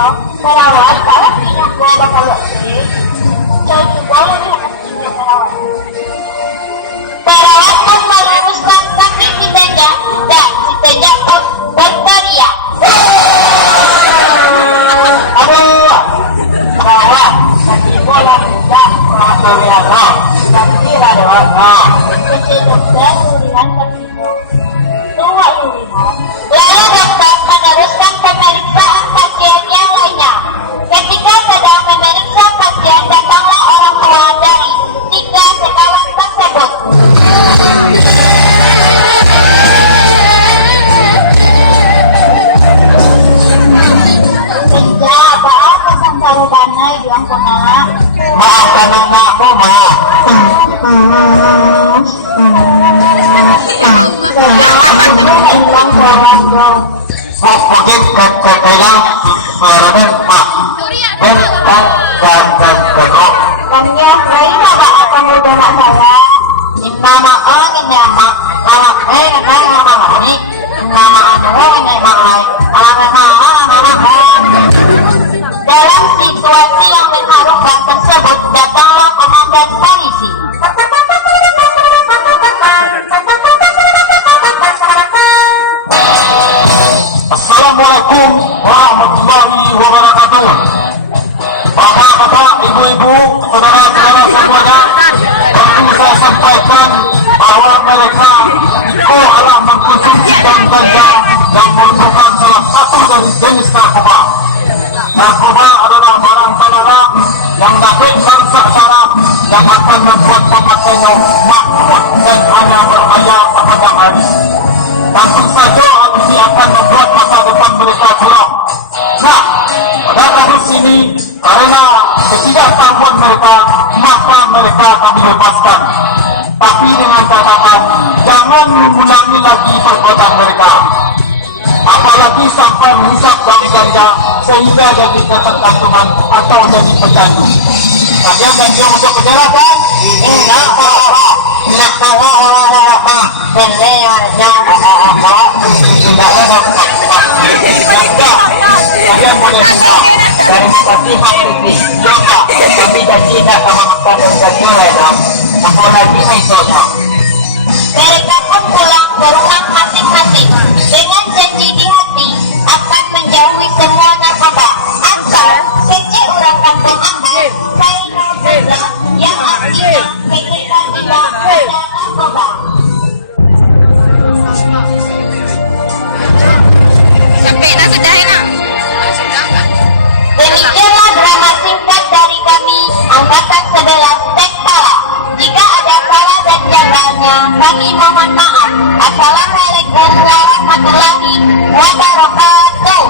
Perawat kalau tidak boleh kalau jadi boleh hatinya perawat. Perawat pun meluruskan kaki si Teja dan si Teja pun berteriak. Aduh, perawat kaki bola tidak melihara dan tidak dewasa. Kecil dokter urinan begitu. Tua urinan. Lalu dokter meneruskan pemeriksaan pasien yang lainnya. Ketika sedang memeriksa pasien, datanglah orang tua dari tiga sekawan tersebut. Sehingga apa santaro banai bilang kona. Maafkan anakmu, Ma. Hilang kawan dong. Mungkin katanya suaradan Pak dan kekok. Kanya, lain apa kamu dengan saya? Nama ini nama ini nama Dalam situasi yang mengharukan tersebut, datanglah komandan polisi. Assalamualaikum warahmatullahi wabarakatuh. Bapak-bapak, ibu-ibu, saudara-saudara semuanya, perlu saya sampaikan bahwa mereka adalah mengkonsumsi ganja yang merupakan salah satu dari jenis narkoba. Narkoba adalah barang terlarang yang dapat merusak saraf yang akan membuat pemakainya makmur dan hanya berbahaya pada hari. Tentu saja hal ini akan membuat masa depan mereka suram. Nah, pada kasus ini karena ketidaktahuan mereka, maka mereka akan dilepaskan. Tapi dengan catatan, jangan mengulangi lagi perbuatan mereka. Apalagi sampai menghisap dari ganja sehingga jadi ketergantungan atau jadi pecandu. Kalian dan dia untuk penjara kan? Tidak apa-apa. Tidak apa-apa. Kalian boleh semua dari Fatihah ini yoga, tapi janji tidak sama makan dan jualan. Apalagi besoknya. Mereka pun pulang ke rumah masing-masing dengan janji di hati akan menjauhi semua narkoba. Asal kece orang kampung ambil saya yang artinya ketika tidak ada narkoba. Demikianlah drama singkat dari kami angkatan 11 Tekpala. Jika ada salah dan jaganya, kami mohon maaf. Assalamualaikum warahmatullahi wabarakatuh.